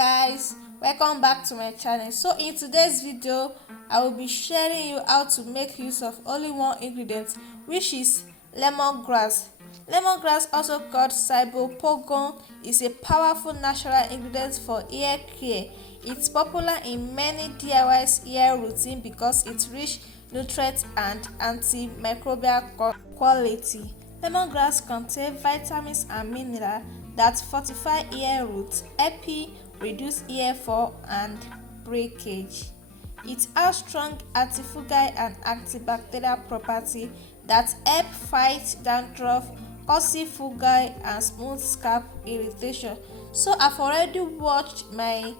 Guys, welcome back to my channel. So in today's video I will be sharing you how to make use of only one ingredient, which is lemongrass. Lemongrass, also called cybopogon, is a powerful natural ingredient for hair care. It's popular in many DIY hair routine because it's rich nutrients and antimicrobial quality. Lemongrass contains vitamins and minerals that fortify hair roots, helping reduce hair fall and breakage. It has strong antifungal and antibacterial property that help fight dandruff, causing fungal and smooth scalp irritation. So I've already washed my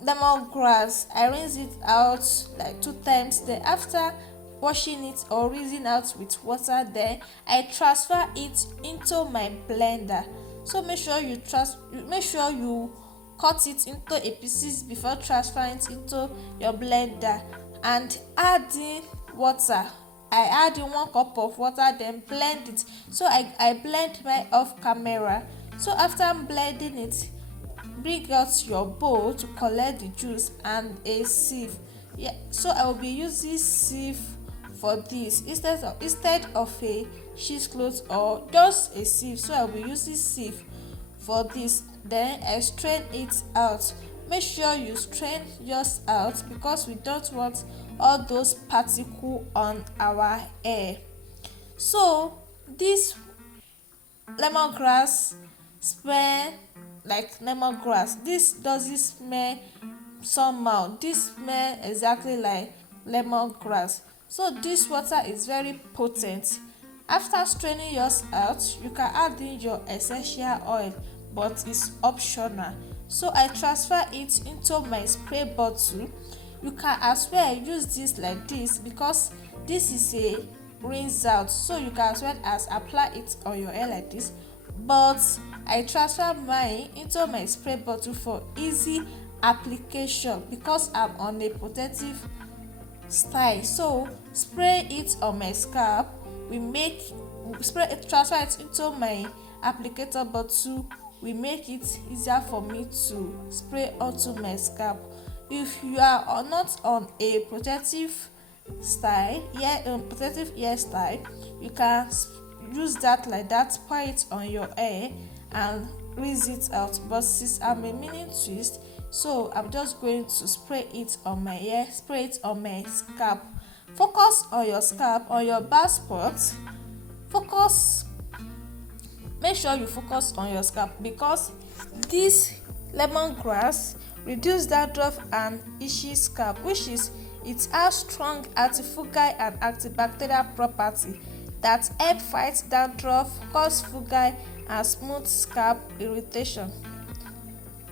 lemongrass. I rinse it out like 2 times. Then after washing it or rinsing out with water, then I transfer it into my blender. So make sure you cut it into pieces before transferring it into your blender, and add in water. I add in 1 cup of water, then blend it. So I blend mine off camera. So after blending it, bring out your bowl to collect the juice and a sieve. So I will be using sieve for this instead of a cheesecloth or just a sieve. So I will be using sieve for this. Then I strain it out. Make sure you strain yours out because we don't want all those particles on our hair. So this lemongrass smell like lemongrass. This doesn't smell somehow. This smell exactly like lemongrass. So this water is very potent. After straining yours out, you can add in your essential oil, but it's optional. So I transfer it into my spray bottle. You can as well use this like this because this is a rinse out, so you can as well as apply it on your hair like this, but I transfer mine into my spray bottle for easy application because I'm on a protective style. So spray it on my scalp. Transfer it into my applicator bottle. We make it easier for me to spray onto my scalp. If you are not on a protective hairstyle, you can use that like that, pour it on your hair and rinse it out. But since I'm a mini twist, so I'm just going to spray it on my hair, spray it on my scalp. Focus on your scalp, on your bald spot. Make sure you focus on your scalp because this lemongrass reduce dandruff and itchy scalp, which is it has strong antifungal and antibacterial property that help fight dandruff, cause fungal and smooth scalp irritation.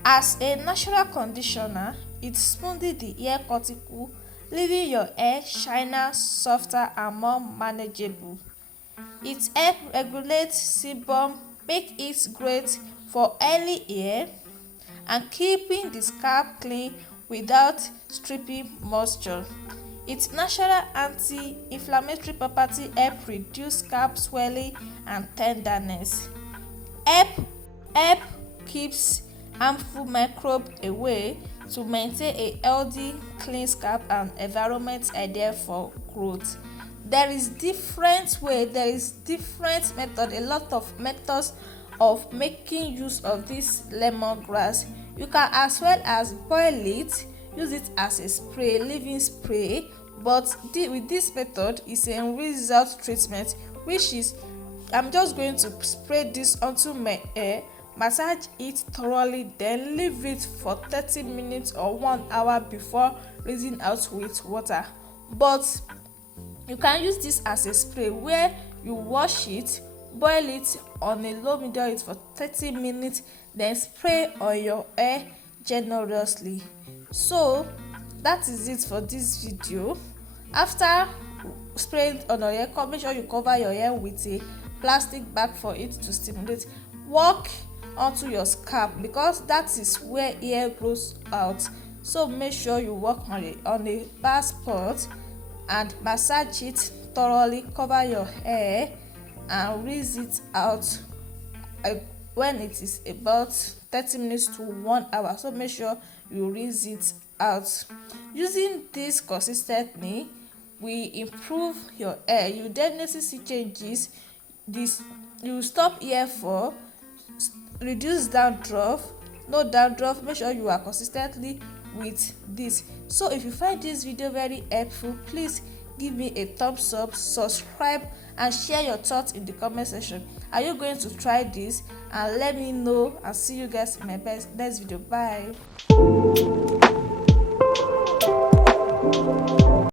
As a natural conditioner, it smooths the hair cuticle, leaving your hair shinier, softer and more manageable. It helps regulate sebum, make it great for early hair and keeping the scalp clean without stripping moisture. Its natural anti-inflammatory property help reduce scalp swelling and tenderness. Help keeps harmful microbes away to maintain a healthy, clean scalp and environment ideal for growth. There is different method, a lot of methods of making use of this lemongrass. You can as well as boil it, use it as a spray, leave-in spray, but with this method is a rinse out treatment, which is I'm just going to spray this onto my hair, massage it thoroughly, then leave it for 30 minutes or 1 hour before rinsing out with water. But you can use this as a spray where you wash it, boil it on a low medium heat for 30 minutes, then spray on your hair generously. So that is it for this video. After spraying on your hair, make sure you cover your hair with a plastic bag for it to stimulate. Work onto your scalp because that is where hair grows out. So make sure you work on a bald spot and massage it thoroughly, cover your hair and rinse it out when it is about 30 minutes to 1 hour. So make sure you rinse it out. Using this consistently will improve your hair. You definitely see changes. This you stop hair fall, reduce dandruff, no dandruff. Make sure you are consistently with this. So if you find this video very helpful, please give me a thumbs up, subscribe and share your thoughts in the comment section. Are you going to try this? And let me know, and see you guys in my next video. Bye.